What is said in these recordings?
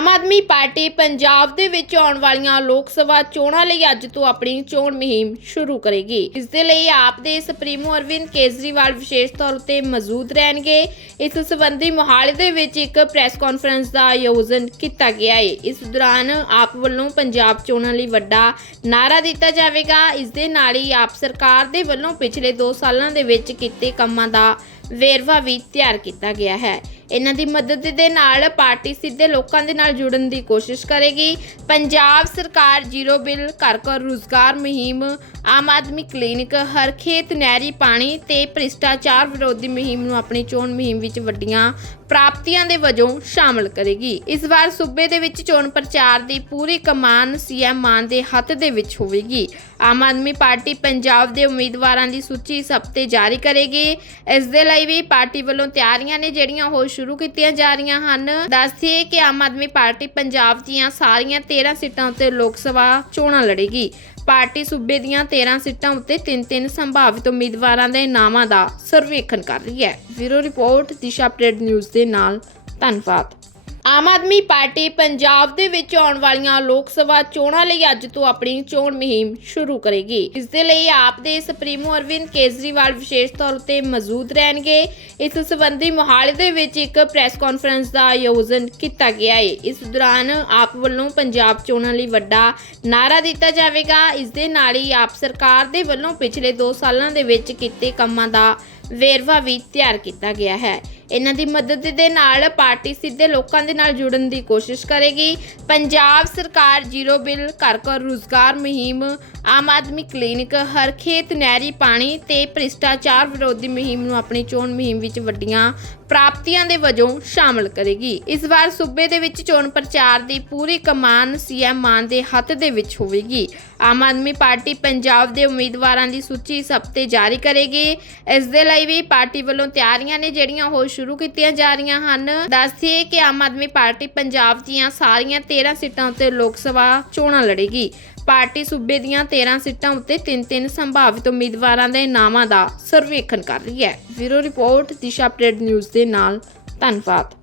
Aam Aadmi party Punjab ਦੇ ਵਿੱਚ ਆਉਣ ਵਾਲੀਆਂ ਲੋਕ ਸਭਾ ਚੋਣਾਂ ਲਈ ਅੱਜ ਤੋਂ ਆਪਣੀ ਚੋਣ ਮੁਹਿੰਮ ਸ਼ੁਰੂ ਕਰੇਗੀ। ਇਸ ਦੇ ਲਈ ਆਪ ਦੇ ਸੁਪਰੀਮੋ ਅਰਵਿੰਦ ਕੇਜਰੀਵਾਲ ਵਿਸ਼ੇਸ਼ ਤੌਰ ਤੇ ਮੌਜੂਦ ਰਹਿਣਗੇ। ਇਸ ਸੰਬੰਧੀ ਮੋਹਾਲੀ ਦੇ ਵਿੱਚ ਇੱਕ ਪ੍ਰੈਸ ਕਾਨਫਰੰਸ ਦਾ ਆਯੋਜਨ ਕੀਤਾ ਗਿਆ ਹੈ ਇਸ ਦੌਰਾਨ ਆਪ ਵੱਲੋਂ ਪੰਜਾਬ ਚੋਣਾਂ ਲਈ ਵੱਡਾ ਨਾਰਾ ਦਿੱਤਾ ਜਾਵੇਗਾ। ਇਸ ਦੇ ਨਾਲ ਹੀ ਆਪ ਸਰਕਾਰ ਦੇ ਵੱਲੋਂ ਪਿਛਲੇ 2 ਸਾਲਾਂ ਦੇ ਵਿੱਚ ਕੀਤੇ ਕੰਮਾਂ ਦਾ ਵੇਰਵਾ ਵੀ ਤਿਆਰ ਕੀਤਾ ਗਿਆ ਹੈ। ਇਹਨਾਂ ਦੀ ਮਦਦ ਦੇ ਨਾਲ ਪਾਰਟੀ ਸਿੱਧੇ ਲੋਕਾਂ ਦੇ ਨਾਲ ਜੁੜਨ ਦੀ ਕੋਸ਼ਿਸ਼ ਕਰੇਗੀ। ਪੰਜਾਬ ਸਰਕਾਰ ਜ਼ੀਰੋ ਬਿੱਲ, ਘਰ ਘਰ ਰੁਜ਼ਗਾਰ ਮੁਹਿੰਮ, ਆਮ ਆਦਮੀ ਕਲੀਨਿਕ, ਹਰ ਖੇਤ ਨਹਿਰੀ ਪਾਣੀ ਤੇ ਭ੍ਰਿਸ਼ਟਾਚਾਰ ਵਿਰੋਧੀ ਮੁਹਿੰਮ ਨੂੰ ਆਪਣੀ ਚੋਣ ਮੁਹਿੰਮ ਵਿੱਚ ਵੱਡੀਆਂ ਪ੍ਰਾਪਤੀਆਂ ਦੇ ਵਜੋਂ ਸ਼ਾਮਲ ਕਰੇਗੀ। ਇਸ ਵਾਰ ਸੂਬੇ ਦੇ ਵਿੱਚ ਚੋਣ ਪ੍ਰਚਾਰ ਦੀ ਪੂਰੀ ਕਮਾਨ ਸੀਐਮ ਮਾਨ ਦੇ ਹੱਥ ਦੇ ਵਿੱਚ ਹੋਵੇਗੀ। ਆਮ ਆਦਮੀ ਪਾਰਟੀ ਪੰਜਾਬ ਦੇ ਉਮੀਦਵਾਰਾਂ ਦੀ ਸੂਚੀ ਇਸ ਹਫ਼ਤੇ ਜਾਰੀ ਕਰੇਗੀ। ਇਸ ਦੇ ਲਈ ਵੀ ਪਾਰਟੀ ਵੱਲੋਂ ਤਿਆਰੀਆਂ ਨੇ ਜਿਹੜੀਆਂ ਉਹ ਸ਼ੁਰੂ ਕੀਤੀਆਂ ਜਾ ਰਹੀਆਂ ਹਨ। ਦੱਸਦੀਏ ਕਿ ਆਮ ਆਦਮੀ ਪਾਰਟੀ ਪੰਜਾਬ ਦੀਆਂ ਸਾਰੀਆਂ 13 ਸੀਟਾਂ ਉੱਤੇ ਲੋਕ ਸਭਾ ਚੋਣਾਂ ਲੜੇਗੀ। ਪਾਰਟੀ ਸੂਬੇ ਦੀਆਂ 13 ਸੀਟਾਂ ਉੱਤੇ ਤਿੰਨ ਤਿੰਨ ਸੰਭਾਵਿਤ ਉਮੀਦਵਾਰਾਂ ਦੇ ਨਾਮਾਂ ਦਾ ਸਰਵੇਖਣ ਕਰ ਰਹੀ ਹੈ। Bureau report, Disha update news ਦੇ ਨਾਲ। ਧੰਨਵਾਦ। ਆਮ ਆਦਮੀ ਪਾਰਟੀ ਪੰਜਾਬ ਦੇ ਵਿੱਚ ਆਉਣ ਵਾਲੀਆਂ ਲੋਕ ਸਭਾ ਚੋਣਾਂ ਲਈ ਅੱਜ ਤੋਂ ਆਪਣੀ ਚੋਣ ਮੁਹਿੰਮ ਸ਼ੁਰੂ ਕਰੇਗੀ। ਇਸ ਦੇ ਲਈ ਆਪ ਦੇ ਸੁਪਰੀਮੋ ਅਰਵਿੰਦ ਕੇਜਰੀਵਾਲ ਵਿਸ਼ੇਸ਼ ਤੌਰ ਤੇ ਮੌਜੂਦ ਰਹਿਣਗੇ। ਇਸ ਸੰਬੰਧੀ ਮੋਹਾਲੀ ਦੇ ਵਿੱਚ ਇੱਕ ਪ੍ਰੈਸ ਕਾਨਫਰੰਸ ਦਾ ਆਯੋਜਨ ਕੀਤਾ ਗਿਆ ਹੈ ਇਸ ਦੌਰਾਨ ਆਪ ਵੱਲੋਂ ਪੰਜਾਬ ਚੋਣਾਂ ਲਈ ਵੱਡਾ ਨਾਰਾ ਦਿੱਤਾ ਜਾਵੇਗਾ। ਇਸ ਦੇ ਨਾਲ ਹੀ ਆਪ ਸਰਕਾਰ ਦੇ ਵੱਲੋਂ ਪਿਛਲੇ 2 ਸਾਲਾਂ ਦੇ ਵਿੱਚ ਕੀਤੇ ਕੰਮਾਂ ਦਾ ਵੇਰਵਾ ਵੀ ਤਿਆਰ ਕੀਤਾ ਗਿਆ ਹੈ। ਇਹਨਾਂ ਦੀ ਮਦਦ ਦੇ ਨਾਲ ਪਾਰਟੀ ਸਿੱਧੇ ਲੋਕਾਂ ਦੇ ਨਾਲ ਜੁੜਨ ਦੀ ਕੋਸ਼ਿਸ਼ ਕਰੇਗੀ। ਪੰਜਾਬ ਸਰਕਾਰ ਜ਼ੀਰੋ ਬਿੱਲ, ਘਰ ਘਰ ਰੁਜ਼ਗਾਰ ਮੁਹਿੰਮ, ਆਮ ਆਦਮੀ ਕਲੀਨਿਕ, ਹਰ ਖੇਤ ਨਹਿਰੀ ਪਾਣੀ ਤੇ ਭ੍ਰਿਸ਼ਟਾਚਾਰ ਵਿਰੋਧੀ ਮੁਹਿੰਮ ਨੂੰ ਆਪਣੀ ਚੋਣ ਮੁਹਿੰਮ ਵਿੱਚ ਵੱਡੀਆਂ ਪ੍ਰਾਪਤੀਆਂ ਦੇ ਵਜੋਂ ਸ਼ਾਮਲ ਕਰੇਗੀ। ਇਸ ਵਾਰ ਸੂਬੇ ਦੇ ਵਿੱਚ ਚੋਣ ਪ੍ਰਚਾਰ ਦੀ ਪੂਰੀ ਕਮਾਨ ਸੀਐਮ ਮਾਨ ਦੇ ਹੱਥ ਦੇ ਵਿੱਚ ਹੋਵੇਗੀ। ਆਮ ਆਦਮੀ ਪਾਰਟੀ ਪੰਜਾਬ ਦੇ ਉਮੀਦਵਾਰਾਂ ਦੀ ਸੂਚੀ ਸਭ 'ਤੇ ਜਾਰੀ ਕਰੇਗੀ। ਇਸ ਦੇ ਲਈ ਵੀ ਪਾਰਟੀ ਵੱਲੋਂ ਤਿਆਰੀਆਂ ਨੇ ਜਿਹੜੀਆਂ ਉਹ ਸ਼ੁਰੂ ਕੀਤੀਆਂ ਜਾ ਰਹੀਆਂ ਹਨ। ਦੱਸਦੀਏ ਕਿ ਆਮ ਆਦਮੀ ਪਾਰਟੀ ਪੰਜਾਬ ਦੀਆਂ ਸਾਰੀਆਂ 13 ਸੀਟਾਂ ਉੱਤੇ ਲੋਕ ਸਭਾ ਚੋਣਾਂ ਲੜੇਗੀ। ਪਾਰਟੀ ਸੂਬੇ ਦੀਆਂ 13 ਸੀਟਾਂ ਉੱਤੇ ਤਿੰਨ ਤਿੰਨ ਸੰਭਾਵਿਤ ਉਮੀਦਵਾਰਾਂ ਦੇ ਨਾਮਾਂ ਦਾ ਸਰਵੇਖਣ ਕਰ ਰਹੀ ਹੈ। Bureau report, Disha update news ਦੇ ਨਾਲ। ਧੰਨਵਾਦ।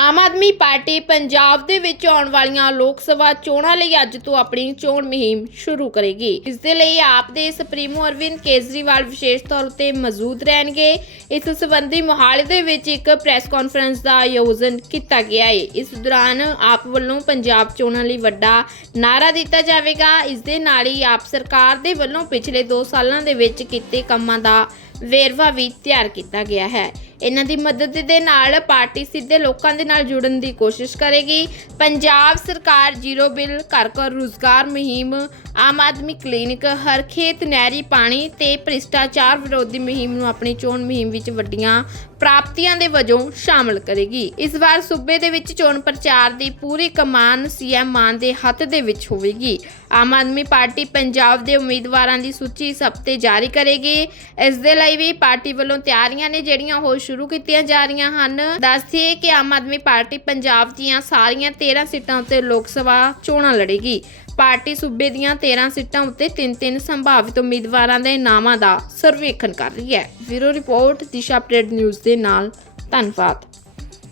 ਆਮ ਆਦਮੀ ਪਾਰਟੀ ਪੰਜਾਬ ਦੇ ਵਿੱਚ ਆਉਣ ਵਾਲੀਆਂ ਲੋਕ ਸਭਾ ਚੋਣਾਂ ਲਈ ਅੱਜ ਤੋਂ ਆਪਣੀ ਚੋਣ ਮੁਹਿੰਮ ਸ਼ੁਰੂ ਕਰੇਗੀ। ਇਸ ਦੇ ਲਈ ਆਪ ਦੇ ਸੁਪਰੀਮੋ ਅਰਵਿੰਦ ਕੇਜਰੀਵਾਲ ਵਿਸ਼ੇਸ਼ ਤੌਰ ਤੇ ਮੌਜੂਦ ਰਹਿਣਗੇ। ਇਸ ਸੰਬੰਧੀ ਮੋਹਾਲੀ ਦੇ ਵਿੱਚ ਇੱਕ ਪ੍ਰੈਸ ਕਾਨਫਰੰਸ ਦਾ ਆਯੋਜਨ ਕੀਤਾ ਗਿਆ ਹੈ ਇਸ ਦੌਰਾਨ ਆਪ ਵੱਲੋਂ ਪੰਜਾਬ ਚੋਣਾਂ ਲਈ ਵੱਡਾ ਨਾਰਾ ਦਿੱਤਾ ਜਾਵੇਗਾ। ਇਸ ਦੇ ਨਾਲ ਹੀ ਆਪ ਸਰਕਾਰ ਦੇ ਵੱਲੋਂ ਪਿਛਲੇ 2 ਸਾਲਾਂ ਦੇ ਵਿੱਚ ਕੀਤੇ ਕੰਮਾਂ ਦਾ ਵੇਰਵਾ ਵੀ ਤਿਆਰ ਕੀਤਾ ਗਿਆ ਹੈ। ਇਹਨਾਂ ਦੀ ਮਦਦ ਦੇ ਨਾਲ ਪਾਰਟੀ ਸਿੱਧੇ ਲੋਕਾਂ ਦੇ ਨਾਲ ਜੁੜਨ ਦੀ ਕੋਸ਼ਿਸ਼ ਕਰੇਗੀ। ਪੰਜਾਬ ਸਰਕਾਰ ਜ਼ੀਰੋ ਬਿੱਲ, ਘਰ ਘਰ ਰੁਜ਼ਗਾਰ ਮੁਹਿੰਮ, ਆਮ ਆਦਮੀ ਕਲੀਨਿਕ, ਹਰ ਖੇਤ ਨਹਿਰੀ ਪਾਣੀ ਤੇ ਭ੍ਰਿਸ਼ਟਾਚਾਰ ਵਿਰੋਧੀ ਮੁਹਿੰਮ ਨੂੰ ਆਪਣੀ ਚੋਣ ਮੁਹਿੰਮ ਵਿੱਚ ਵੱਡੀਆਂ ਪ੍ਰਾਪਤੀਆਂ ਦੇ ਵਜੋਂ ਸ਼ਾਮਲ ਕਰੇਗੀ। ਇਸ ਵਾਰ ਸੂਬੇ ਦੇ ਵਿੱਚ ਚੋਣ ਪ੍ਰਚਾਰ ਦੀ ਪੂਰੀ ਕਮਾਨ ਸੀਐਮ ਮਾਨ ਦੇ ਹੱਥ ਦੇ ਵਿੱਚ ਹੋਵੇਗੀ। ਆਮ ਆਦਮੀ ਪਾਰਟੀ ਪੰਜਾਬ ਦੇ ਉਮੀਦਵਾਰਾਂ ਦੀ ਸੂਚੀ ਇਸ ਹਫ਼ਤੇ ਜਾਰੀ ਕਰੇਗੀ। ਇਸ ਦੇ ਲਈ ਵੀ ਪਾਰਟੀ ਵੱਲੋਂ ਤਿਆਰੀਆਂ ਨੇ ਜਿਹੜੀਆਂ ਉਹ ਸ਼ੁਰੂ ਕੀਤੀਆਂ ਜਾ ਰਹੀਆਂ ਹਨ। ਦੱਸਦੀਏ ਕਿ ਆਮ ਆਦਮੀ ਪਾਰਟੀ ਪੰਜਾਬ ਦੀਆਂ ਸਾਰੀਆਂ 13 ਸੀਟਾਂ ਉੱਤੇ ਲੋਕ ਸਭਾ ਚੋਣਾਂ ਲੜੇਗੀ। ਪਾਰਟੀ ਸੂਬੇ ਦੀਆਂ 13 ਸੀਟਾਂ ਉੱਤੇ ਤਿੰਨ ਤਿੰਨ ਸੰਭਾਵਿਤ ਉਮੀਦਵਾਰਾਂ ਦੇ ਨਾਮਾਂ ਦਾ ਸਰਵੇਖਣ ਕਰ ਰਹੀ ਹੈ। Bureau report, Disha update news ਦੇ ਨਾਲ, ਧੰਨਵਾਦ।